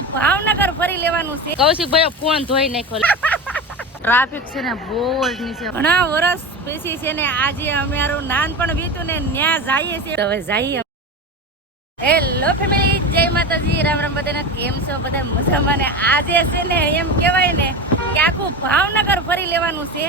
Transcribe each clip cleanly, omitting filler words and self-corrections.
આખું ભાવનગર ફરી લેવાનું છે. કૌશિકભાઈ ફોન ધોઈ નાખ્યો. ટ્રાફિક છે ને બહુ જ નીચે. ઘણા વર્ષ પછી છે ને આજે અમારું નાનપણ વીતું ને ન્યા જઈએ છીએ. હવે જઈએ. હેલો ફેમિલી, જય માતાજી, રામ રામ. બધાને કેમ છો? બધા મજામાં ને? આજે છે ને એમ કહેવાય ને કે આખું ભાવનગર ફરી લેવાનું છે.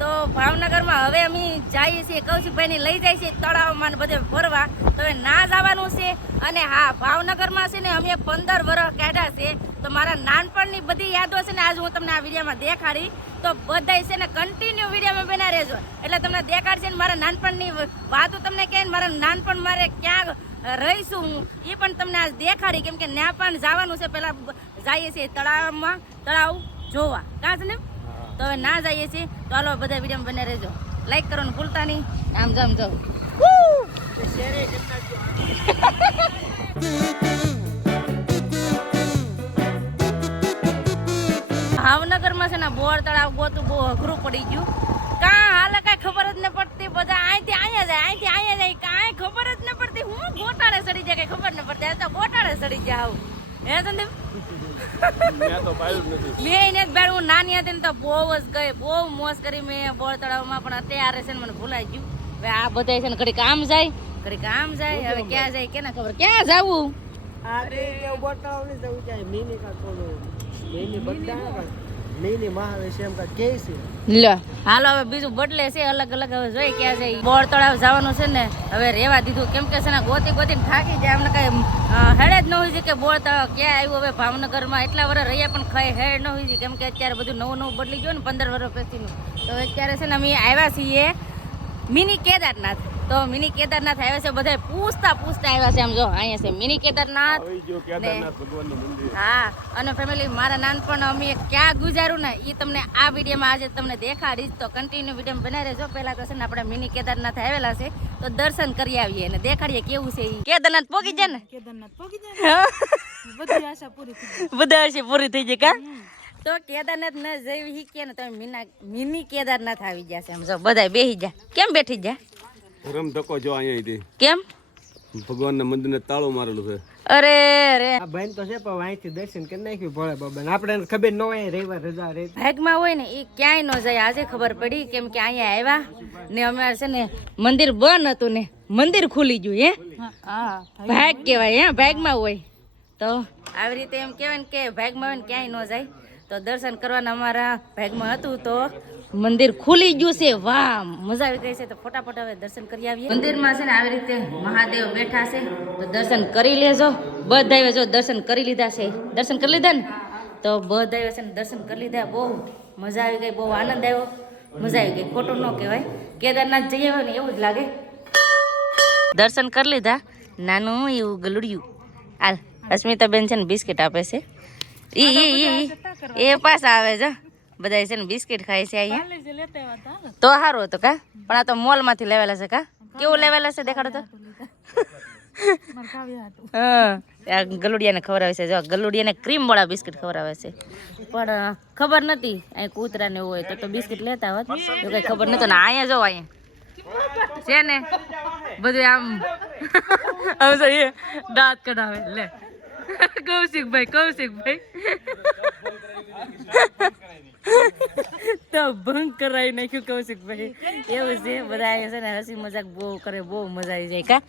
તો ભાવનગરમાં હવે અમે જઈએ છીએ, કૌશિકભાઈને લઈ જાય છે તળાવમાં ને બધે ફરવા. તો હવે ના જવાનું છે. અને હા, ભાવનગરમાં છે ને અમે 15 વર્ષ કાઢ્યા છે. તો મારા નાનપણની બધી યાદો છે ને આજ હું તમને આ વિડીયોમાં દેખાડી. તો બધાય છે ને કન્ટિન્યુ વિડીયોમાં બના રહેજો, એટલે તમને દેખાડશે ને મારા નાનપણની વાતો તમને કહે ને મારા નાનપણ મારે ક્યાં રહીશું હું એ પણ તમને આજ દેખાડી. કેમ કે ત્યાં પણ જવાનું છે. પહેલાં જઈએ છીએ તળાવમાં, તળાવ જોવા. કાં છે ને? તો હવે ના જઈએ છીએ. તો હાલો બધા વિડીયોમાં બને રહેજો. લાઈક કરવાનું ભૂલતા નહીં. આમ જામ જાઉં. ભાવનગરમાં છે ને બોર તળાવ ગોતું બહુ અઘરું પડી ગયું. કાં હાલે કાંઈ ખબર જ ન પડતી. બધા અહીંથી અહીંયા જાય, અહીંથી અહીંયા જાય, કાંઈ ખબર જ ન પડતી. હું ગોટાળે સડી જાય, કઈ ખબર ન પડતી. તો ગોટાળે સડી જાય આવું. હે સંદીપ? મેં હું નાની હતી ને તો બહુ જ ગઈ, બહુ મોજ કરી મેં બોર તળાવમાં. પણ અત્યારે છે ને મને ભૂલાઈ ગયું. હવે આ બધા છે ને ઘડીક આમ જાય, ઘડીક આમ જાય. હવે ક્યાં જાય કેને ખબર? ક્યાં જવું? હાલો હવે બીજું બદલે છે, અલગ અલગ. હવે જોઈ ક્યાં જાય. બોર તળાવ જવાનું છે ને હવે રેવા દીધું. કેમ કે છે ને ગોતી ગોતી થાકી જાય. અમને કઈ હેડે જ ન હોય છે કે બોર તળાવ ક્યાં આવ્યું. હવે ભાવનગરમાં એટલા વર્ષ રહ્યા પણ કઈ હેડ ન હોય છે. કેમ કે અત્યારે બધું નવું નવું બદલી ગયું ને 15 વર્ષ પછીનું. તો અત્યારે છે ને અમે આવ્યા છીએ મિની કેદારનાથ. તો મિની કેદારનાથ આવ્યા છે. બધા પૂછતા આવ્યા છે. આમ જો અહીંયા છે મિની કેદારનાથ. હા, અને ફેમિલી મારા નાનપણ અમે ક્યાં ગુજાર્યું ને એ તમને આ વિડીયોમાં આજે તમને દેખાડીશ. તો કન્ટિન્યુ વિડીયો બનાવી રહેજો. પહેલા તો છે ને આપણે મિની કેદારનાથ આવેલા છે તો દર્શન કરી આવીએ અને દેખાડીએ કેવું છે. કેદારનાથ પોગી જાય ને? કેદારનાથ પોગી જાય. બધી આશા પૂરી થઈ જાય. કા તો કેદારનાથ ન જઈ શીખીએ ને તમે મિની કેદારનાથ આવી ગયા છે. આમ જો બધા બેસી જાય. કેમ બેઠી જાય? રમ ધક્કો જો અહીંયા કેમ? ભગવાનના મંદિરને તાળું મારેલું છે. અરે રે આ ભાઈ તો છે પણ અહીંથી દર્શન કરી નાખ્યું ભોળે બાબા. આપણે ખબર ન હોય રવિવાર રજા રહે. ભાગમાં હોય ને એ ક્યાંય ન જાય. આજે ખબર પડી. કેમ કે અહીંયા આવ્યા ને અમારે છે ને મંદિર બંધ હતું ને મંદિર ખુલી ગયું. હે ભાગ કહેવાય. હે ભાગમાં હોય તો આવી રીતે એમ કહેવાય ને કે ભાગમાં હોય ને ક્યાંય ન જાય. તો દર્શન કરવાના અમારા ભાગમાં હતું તો મંદિર ખુલી ગયું છે. વાહ, મજા આવી ગઈ છે. તો ફટાફટ હવે દર્શન કરી આવીએ. મંદિરમાં છે ને આવી રીતે મહાદેવ બેઠા છે. તો દર્શન કરી લેજો બધા. જો દર્શન કરી લીધા છે. દર્શન કરી લીધા ને તો બધા છે ને દર્શન કરી લીધા. બહુ મજા આવી ગઈ, બહુ આનંદ આવ્યો, મજા આવી ગઈ. ખોટું ન કહેવાય. કેદારનાથ જઈએ હોય ને એવું જ લાગે. દર્શન કરી લીધા. નાનું એવું ગલુડિયું. હાલ અસ્મિતાબેન છે ને બિસ્કિટ આપે છે. એ પાછા આવે છે. બધા છે ને બિસ્કિટ ખાય છે અહીંયા. તો સારું હતું કા. પણ આ તો મોલ માંથી લેવેલા છે. કા કેવું લેવેલા છે દેખાડો તો. હા, ગલુડિયાને ખવડાવે છે. જો ગલુડિયાને ક્રીમ વાળા બિસ્કિટ ખવડાવે છે. પણ ખબર નથી અહીં કૂતરા ને એવું હોય તો બિસ્કિટ લેતા હોત. તો કઈ ખબર નતો ને. અહીંયા જો અહીંયા છે ને બધું આમ હવે એ દાંત કઢાવે. લે કૌશિકભાઈ તો ભંગ કરાવી નાખ્યું કૌશિકભાઈ. એવું છે. બધા અહીંયા છે ને હસી મજાક બહુ કરે. બહુ મજા આવી જાય. કા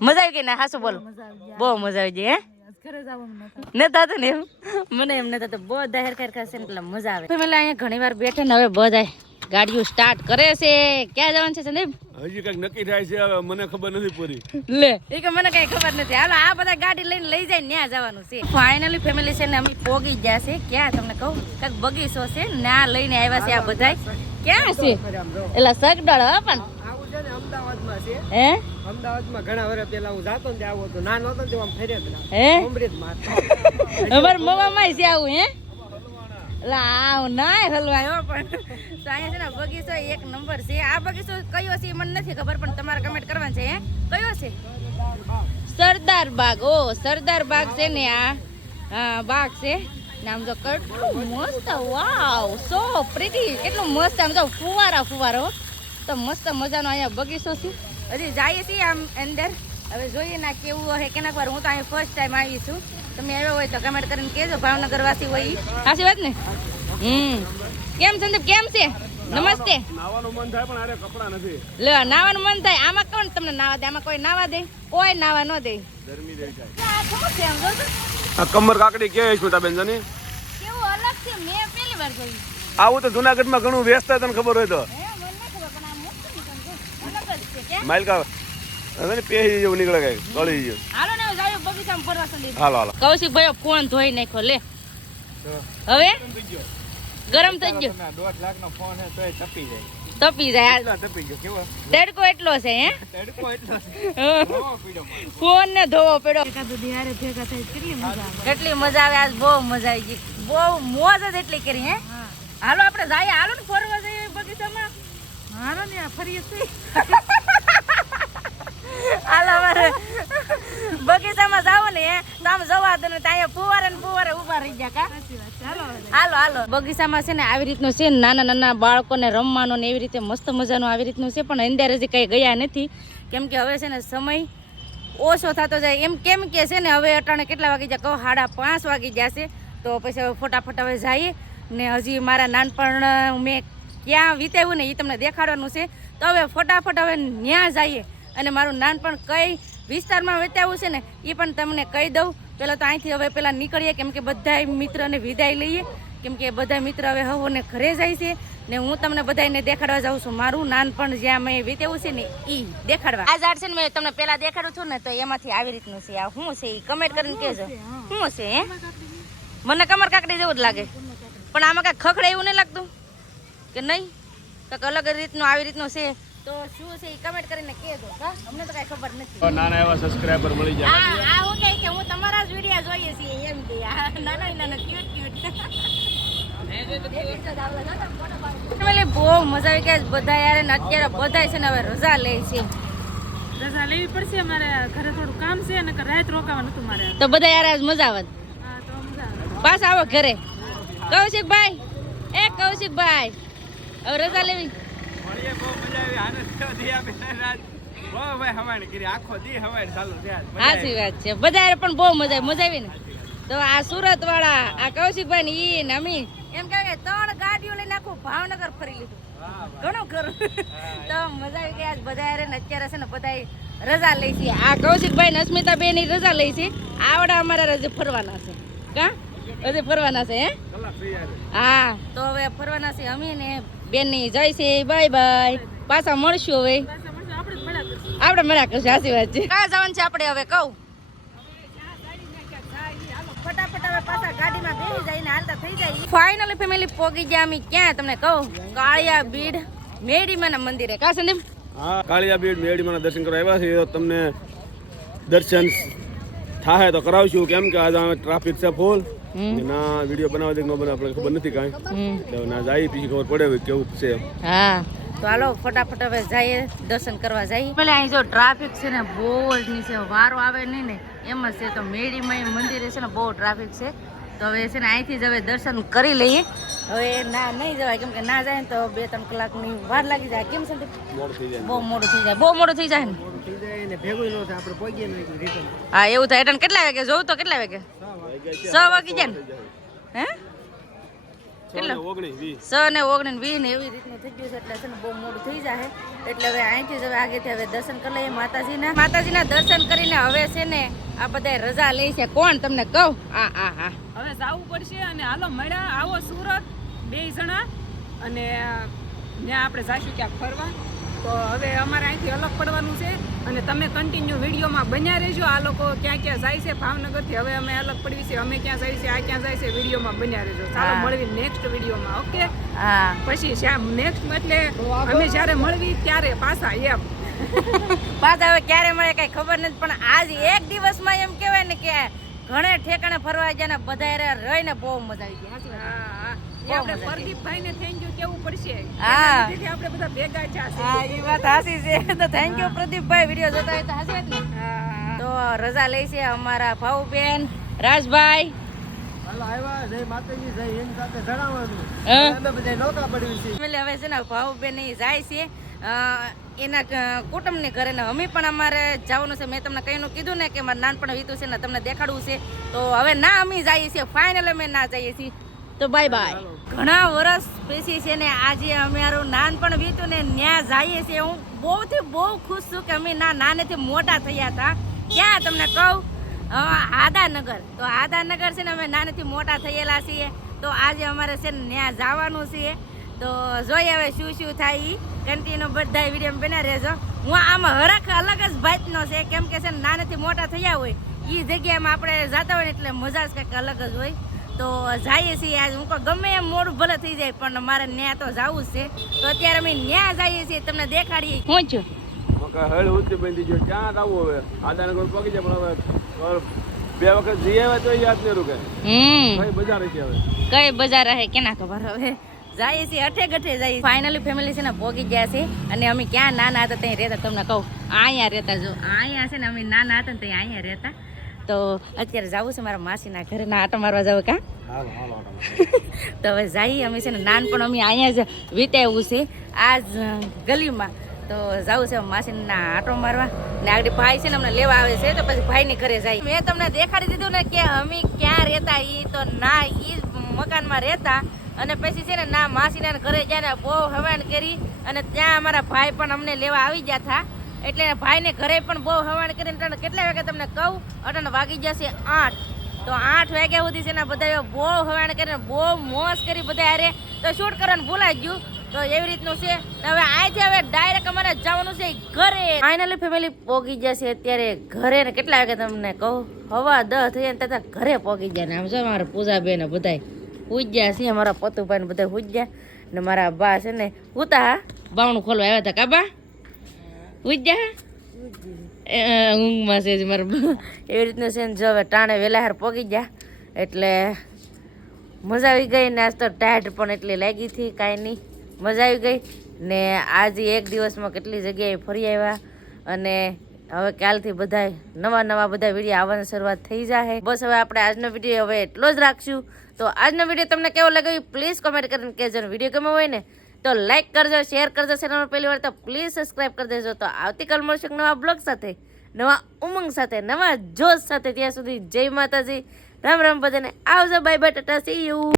મજા આવી ગઈ ને? હાસું બોલો. બહુ મજા આવી જાય. નતા તો ને એમ મને એમ નતા તો બધા હેરખેર કરશે ને એટલે મજા આવે. પેલા અહીંયા ઘણી વાર બેઠે ને હવે બધા ગાડીઓ સ્ટાર્ટ કરે છે. ક્યાં જવાનું છે સંદીપ? હજી કઈક નક્કી થાય છે. હવે મને ખબર નથી પૂરી. લે એ કે મને કઈ ખબર નથી. હાલો આ બધા ગાડી લઈને લઈ જાય ત્યાં જવાનું છે. ફાઇનલી ફેમિલી છે ને અમે પોગી ગયા છે. ક્યાં તમને કહું? કઈક બગીચો છે ના લઈને આવ્યા છે આ બધા. ક્યાં છે? એટલે સગડળ. હા પણ આવું છે ને અમદાવાદમાં છે. હે અમદાવાદમાં ઘણા વર્ષ પહેલા હું જાતો ને આવું હતું. નાનો હતો ને આમ ફેરે જ ના. હે અમૃતમાં અમાર મવામાં છે આવું. હે લાવ ના હલવાય પણ. તો અહીંયા છે ને બગીચો 1 નંબર છે. આ બગીચો કયો છે મને નથી ખબર પણ તમારે કમેન્ટ કરવાનું છે. હે કયો છે? સરદાર બાગ. ઓ સરદાર બાગ છે ને આ બાગ છે. આમ જો કેટલું મસ્ત. વાવ, સો પ્રીટી. કેટલું મસ્ત. આમ જો ફુવારો તો મસ્ત મજાનો અહીંયા બગીચો છે. હજી જઈએ છીએ આમ અંદર. હવે જોઈએ ના કેવું હશે કેના વાર. હું તો અહીં ફર્સ્ટ ટાઈમ આવી છું. તમે આવ્યો હોય તો કમેન્ટ કરીને કહેજો, ભાવનગર વાસી હોય ઈ. સાચી વાત ને? કેમ સંદીપ, કેમ છે? નમસ્તે. નાવાનું મન થાય પણ આરે કપડા નથી. લે, નાવાનું મન થાય. આમાં કોણ તમને નાવા દે? આમાં કોઈ નાવા દે? કોઈ નાવા ન દે. ગરમી દે જાય. આ શું છે આમ જોજો? આ કમર કાકડી કે છોટાબેન જાની કેવું અલગ છે, મેં પહેલી વાર જોયું. આવું તો જુનાગઢમાં ઘણું વેચતા તને ખબર હોય તો. હે, મને નહીં ખબર પણ આ મસ્ત નીકળ્યું. અલગ જ છે કે? માઇલકા હવે પેહી જેવું નીકળે કઈ ગળી ગયું. હાલો ને જાયો બગીચામાં ફરવા સંદીપ. હાલો હાલો. કૌશિક ભાઈ ફોન ધોઈ નાખ્યો. લે હવે ગરમ થઈ ગયો. 1.5 લાખનો ફોન હે તોય તપી જાય. તપી જાય. એટલો તપી ગયો કેવો તડકો એટલો છે હે. તડકો એટલો છે. ધોવો પીડો મારો. ફોન ને ધોવો પડ્યો. બધી હારે ભેગા થાય કેટલી મજા આવે. કેટલી મજા આવે. આજ બહુ મજા આવી ગઈ. બહુ મોજ જ એટલી કરી હે. હાલો આપણે જઈએ. હાલો ને ફરવા જઈએ બગીચામાં. હારો ને આ ફરીએ છીએ. હાલો અમારે બગીચામાં જાવ ને તો આમ જવા દો ને ત્યાં ફુવારે ને ફુવારે ઉભા રહી ગયા કા. સાચી વાત છે. હાલો હવે. હાલો હાલો. બગીચામાં છે ને આવી રીતનું છે, નાના નાના બાળકોને રમવાનું ને એવી રીતે મસ્ત મજાનું આવી રીતનું છે. પણ અંદર હજી કઈ ગયા નથી કેમ કે હવે છે ને સમય ઓછો થતો જાય. એમ કેમ કે છે ને હવે અટાણે કેટલા વાગી ગયા કહો? 5:30 વાગી ગયા છે. તો પછી હવે ફટાફટ હવે જઈએ ને હજી મારા નાનપણ મેં ક્યાં વિતાવ્યું ને એ તમને દેખાડવાનું છે. તો હવે ફટાફટ હવે ન્યા જઈએ અને મારું નાનપણ કઈ વિસ્તારમાં વિતાવ્યું છે ને એ પણ તમને કહી દઉં. પહેલાં તો અહીંથી હવે પહેલાં નીકળીએ કેમ કે બધા મિત્રને વિદાય લઈએ કેમ કે બધા મિત્ર હવે હવોને ઘરે જાય છે ને હું તમને બધાને દેખાડવા જાઉં છું મારું નાનપણ જ્યાં મેં વિતાવ્યું છે ને એ દેખાડવા. આ ઝાડ છે ને મેં તમને પહેલાં દેખાડું છું ને તો એમાંથી આવી રીતનું છે. આ શું છે એ કમેન્ટ કરીને કહેજો શું છે. હે, મને કમર કાકડી જેવું જ લાગે પણ આમાં કાંઈ ખખડે એવું નહીં લાગતું કે નહીં? કાંઈક અલગ રીતનું આવી રીતનું છે તો શું છે એ કમેન્ટ કરીને કહેજો. હા, અમને તો કાંઈ ખબર નથી. નાના એવા સબસ્ક્રાઇબર મળી જાય. આ હું કહે કે હું તમારા જ વિડીયો જોઈએ છીએ એમ કે આ નાના નાના ક્યુટ ફેમિલી બહુ મજા આવી ગઈ બધા યાર. ને અત્યારે બધા છે ને હવે રજા લે છે. રજા લેવી પડશે. મારે ઘરે થોડું કામ છે અને રાત રોકાવાનું હતું મારે. તો બધા યાર આજ મજા આવે. હા તો મજા આવે. પાછા આવો ઘરે. કૌશિકભાઈ, એ કૌશિકભાઈ હવે રજા લેવી. મળીએ બહુ મજા આવી. આનંદ થયો દી આપે રાત. બહુ ભાઈ હવાણ કરી આખો દી હવાણ ચાલુ થયા. સાચી વાત છે. બધા યાર પણ બહુ મજા આવી ને. તો આ સુરત વાળા આ કૌશિકભાઈ ને ઈ ને અમી એમ કહે કે 3 ગાડીઓ લઈને આખું ભાવનગર ફરી લીધું. ઘણું ખરું. તો મજા આવી ગઈ આજ બધા યાર. ને અત્યારે છે ને બધા રજા લઈ છે. આ કૌશિકભાઈ ને અસ્મિતાબેન ની રજા લઈ છે. આવડા અમારા હજી ફરવાના છે. કા હજી ફરવાના છે? હે, હા. તો હવે ફરવાના છે અમે ને બેન ની જય છે. Bye bye. પાછા મળશું હવે. આપણે મળ્યા કરશું. સાચી વાત છે. ક્યાં જવાનું છે આપણે હવે કહું? ફટાફટ હવે પાછા ગાડીમાં બેસી જઈને હાલતા થઈ જાય. ફાઇનલી ફેમિલી પોગી ગયા અમે ક્યાં તમને કહું? કાળિયા બીડ મેડીમાના મંદિરે. કા સંદીપ? હા, કાળિયા બીડ મેડીમાના દર્શન કરવા આવ્યા છે. તો તમને દર્શન થાય તો કરાવશું કેમ કે આજે ટ્રાફિક છે ફૂલ. ના વિડીયો બનાવવા દે ન બનાવ આપણે ખબર નથી કાંઈ. તો ના જાય પછી ખબર પડે કેવું છે. હા તો હાલો ફટાફટ હવે જઈએ દર્શન કરવા જઈએ. પેલા અહીં જો ટ્રાફિક છે ને બહુ જ નહીં છે. વારો આવે નહીં ને એમ જ છે. તો મેડીમાં મંદિરે છે ને બહુ ટ્રાફિક છે. તો હવે છે ને અહીંથી જ હવે દર્શન કરી લઈએ. હવે ના નહીં જવાય કેમ કે ના જાય ને તો 2-3 કલાકની વાર લાગી જાય. કેમ છે? મોડું થઈ જાય. બહુ મોડું થઈ જાય. બહુ મોડું થઈ જાય ને. થઈ જાય ને ભેગું ન થાય. આપણે પહોંચીએ નહીં રિટર્ન. હા એવું થાય. એટલે કેટલા વાગે જોઉં તો કેટલા વાગે? 6 વાગી જાય ને. હે, કેટલા? 19-20 6 ને 19 ને એવી રીતનું થઈ ગયું છે. એટલે છે ને બહુ મોડું થઈ જાય. એટલે હવે અહીંથી જ હવે આગેથી હવે દર્શન કરી લઈએ માતાજીના દર્શન કરીને હવે છે ને આ બધા રજા લે છે. કોણ તમને કહું? હા હવે જવું પડશે અને હાલો મળ્યા. આવો સુરત 2 જણા અને ત્યાં આપણે જઈશું ક્યાંક ફરવા. તો હવે અમારે અહીંથી અલગ પડવાનું છે અને તમે કન્ટિન્યુ વિડીયોમાં બન્યા રહેજો. આ લોકો ક્યાં ક્યાં જાય છે ભાવનગરથી. હવે અમે અલગ પડવી છે. અમે ક્યાં જાય છે, આ ક્યાં જાય છે, વિડીયોમાં બન્યા રહેજો. ચાલો મળવી નેક્સ્ટ વિડીયોમાં. ઓકે, હા પછી શ્યામ નેક્સ્ટ એટલે અમે જ્યારે મળવી ત્યારે પાછા એમ પાછા હવે ક્યારે મળે કઈ ખબર નથી. પણ આજ એક દિવસમાં એમ કહેવાય ને કે ઘણે ઠેકાણે ફરવા ગયા ને બધા રહીને બહુ મજા આવી ગઈ. સાચી વાત. આપણે પ્રદીપભાઈ ને થેન્ક યુ કેવું પડશે. હા આપણે બધા ભેગા છે. હા એ વાત સાચી છે. તો થેન્ક યુ પ્રદીપભાઈ. વિડીયો જોતા હોય તો સાચી વાત ને. તો રજા લઈ છે અમારા ભાઉબેન રાજભાઈ. હાલો આવ્યા. જય માતાજી. જય એની સાથે જણાવવાનું. અમે બધા નહોતા પડ્યું છે. હવે છે ને ભાઉબેન જાય છે એના કુટુંબને ઘરે ને અમે પણ અમારે જવાનું છે. મેં તમને કઈનું કીધું ને કે મારે નાનપણ વીતું છે ને તમને દેખાડવું છે. તો હવે ના અમે જઈએ છીએ, ફાઇનલ અમે ના જઈએ છીએ. તો બાય બાય. ઘણા વર્ષ પછી છે ને આજે અમારું નાનપણ વીતું ને ત્યાં જઈએ છીએ. હું બહુથી બહુ ખુશ છું કે અમે નાનેથી મોટા થયા હતા. ક્યાં તમને કહું, આદાનગર. તો આદાનગર છે ને અમે નાનેથી મોટા થયેલા છીએ. તો આજે અમારે છે ને ત્યાં જવાનું છે. તો જોઈએ હવે શું શું થાય ઈ કન્ટિન્યુ બધા વિડીયો બના રહેજો. હું આમાં હરખ અલગ જ ભાતનો છે, કેમ કે છે ને નાનેથી મોટા થયા હોય એ જગ્યામાં આપણે જતા હોય ને એટલે મજા જ કંઈક અલગ જ હોય. તો જઈએ છીએ આજે. હું કહું ગમે એમ મોડું ભલે થઈ જાય પણ મારે ન્યા તો જવું જ છે. તો અત્યારે અમે ન્યા જઈએ છીએ, તમને દેખાડીએ. હું છું હળ ઉતરી બંધી જો ક્યાં આવું હવે આદાનગર પગી જાય પણ હવે 2 વખત જઈ આવ્યા તો યાદ નહીં રૂકે. કઈ બજાર છે હવે, કઈ બજાર રહે કેના ખબર. હવે જઈએ છીએ અઠે ગઠે જઈએ. ફાઇનલી ફેમિલી છે ને પહોંચી ગયા છે. અને અમે ક્યાં નાના હતા ત્યાં રહેતા તમને કહું, અહીંયા રહેતા. જો અહીંયા છે ને અમે નાના હતા ને ત્યાં અહીંયા રહેતા. તો અત્યારે જવું છે મારા માસીના ઘરે ના આટો મારવા જાવ કા. તો હવે જઈએ અમે છે ને નાનપણ અમે અહીંયા જ વિતાવ્યું છે આ જ ગલીમાં. તો જવું છે માસીના આટો મારવા ને આગળ ભાઈ છે ને અમને લેવા આવે છે. તો પછી ભાઈની ઘરે જાય. મેં તમને દેખાડી દીધું ને કે અમે ક્યાં રહેતા. એ તો ના એ મકાનમાં રહેતા. અને પછી છે ને ના માસીના ઘરે ગયા ને બહુ હવાન કરી. અને ત્યાં અમારા ભાઈ પણ અમને લેવા આવી ગયા હતા. એટલે ભાઈને ઘરે પણ બહુ હવાન કરીને કેટલા વાગે તમને કહું, અટણ વાગી જશે 8. તો 8 વાગ્યા સુધી છે ને બધા બહુ હવાન કરીને બહુ મોજ કરી બધા હારે. તો શૂટ કરવાનું ભૂલાઈ ગયું. તો એવી રીતનું છે. હવે અહીંથી હવે ડાયરેક્ટ અમારે જવાનું છે ઘરે. ફાઇનલી ફેમિલી પોગી જશે અત્યારે ઘરે. ને કેટલા વાગે તમને કહું, 10:15 થઈ જાય ત્યાં ઘરે પોગી જાય. ને આમ છે મારા પૂજાબેન બધા પૂજ્યા છે, અમારા પતુભાઈ બધા પૂજ્યા. ને મારા બા છે ને ઉતા બાવણું ખોલવા આવ્યા હતા. કાબા પૂજ્યા ઊંઘમાં છે મારા. એવી રીતનું છે ને જો હવે ટાણે વેલા હાર પોગી ગયા એટલે મજા આવી ગઈ. ને આજ તો ટાઈટ પણ એટલી લાગી હતી, કાંઈ નહીં, મજા આવી ગઈ. ને આજે એક દિવસમાં કેટલી જગ્યાએ ફરી આવ્યા. અને હવે કાલથી બધા નવા બધા વિડીયો આવવાની શરૂઆત થઈ જાય. બસ હવે આપણે આજનો વિડીયો હવે એટલો જ રાખશું. તો આજનો વિડીયો તમને કેવો લાગ્યો પ્લીઝ કમેન્ટ કરીને કહેજો. વિડીયો ગમ્યો હોય ને તો લાઈક કરજો, શેર કરજો. ચેનલ પહેલી વાર તો પ્લીઝ સબસ્ક્રાઈબ કરી દેજો. તો આવતીકાલ મળશું નવા બ્લોગ સાથે, નવા ઉમંગ સાથે, નવા જોશ સાથે. ત્યાં સુધી જય માતાજી, રામ રામ બધાને. આવજો, bye bye, Tata, C you.